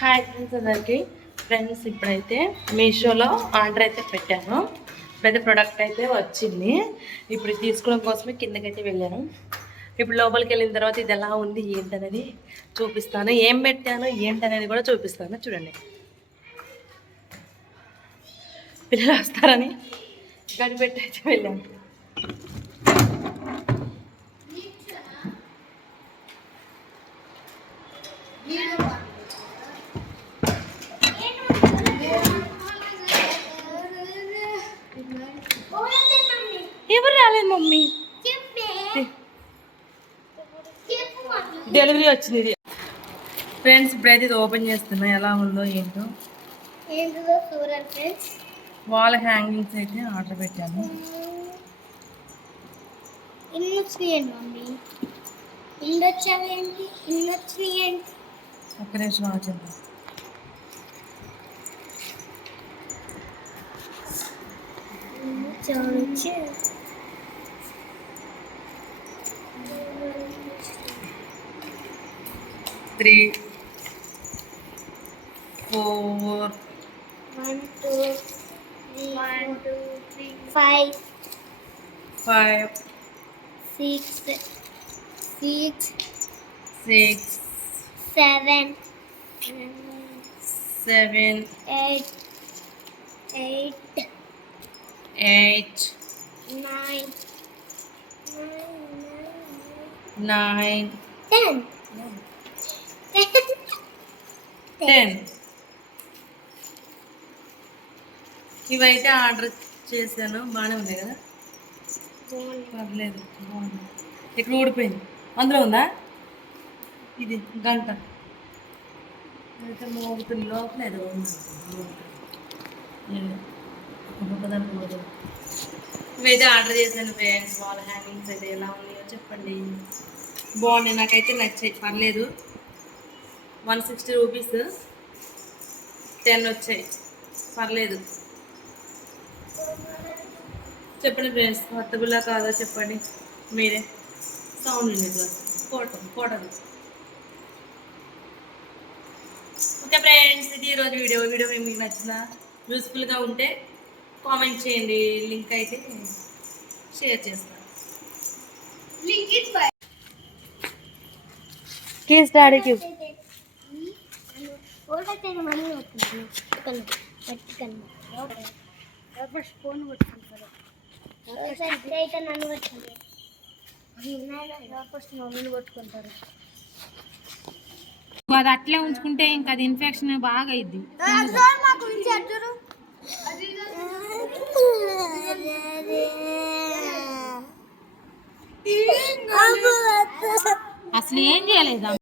Hi friends అందరికి. Friends ఇప్పుడైతే మీషోలో ఆర్డర్ అయితే పెట్టాను. ఇప్పుడైతే ప్రోడక్ట్ అయితే వచ్చింది. ఇప్పుడు తీసుకోవడం కోసమే కిందకైతే వెళ్ళాను. ఇప్పుడు లోపలికి వెళ్ళిన తర్వాత ఇది ఎలా ఉంది ఏంటనేది చూపిస్తాను. ఏం పెట్టాను ఏంటనేది కూడా చూపిస్తాను. చూడండి, పిల్లలు వస్తారని గడిపెట్టి అయితే వెళ్ళాను. ఎవరు రాలేదు మమ్మీ, డెలివరీ వచ్చింది. ఫ్రెండ్స్ ఇప్పుడైతే ఇది ఓపెన్ చేస్తున్నా, ఎలా ఉందో ఏంటో. వాల్ హ్యాంగింగ్స్ అయితే ఆర్డర్ పెట్టాను. ఒక్క నిమిషం ఆచండి. త్రీ 4 1 2 3 5 6 7 8 9 10. ఇవైతే ఆర్డర్ చేశాను. బాగానే ఉంది కదా, పర్లేదు, బాగుంది. ఇక్కడ ఊడిపోయింది, అందులో ఉందా ఇది గంట అయితే మోగుతుంది. లోపల ఏదో ఉంది. ఇవైతే ఆర్డర్ చేశాను ఫ్రెండ్స్. వాల్ హ్యాంగింగ్స్ అయితే ఎలా ఉన్నాయో చెప్పండి. బాగున్నాయి, నాకైతే నచ్చాయి, పర్లేదు. 160 రూపీస్ 10 వచ్చాయి, పర్లేదు. చెప్పండి ఫ్రెండ్స్, వర్తబుల్లా కాదో చెప్పండి మీరే. సౌండ్ ఉండేది కోటది. ఓకే ఫ్రెండ్స్, ఇది ఈరోజు వీడియో మీకు నచ్చిన యూస్ఫుల్గా ఉంటే కామెంట్ చేయండి. లింక్ అయితే షేర్ చేస్తాను. Kiss daddy kiss. అది అట్లే ఉంచుకుంటే ఇంకా అది ఇన్ఫెక్షన్ బాగా అయింది. అసలు ఏం చేయలేదా?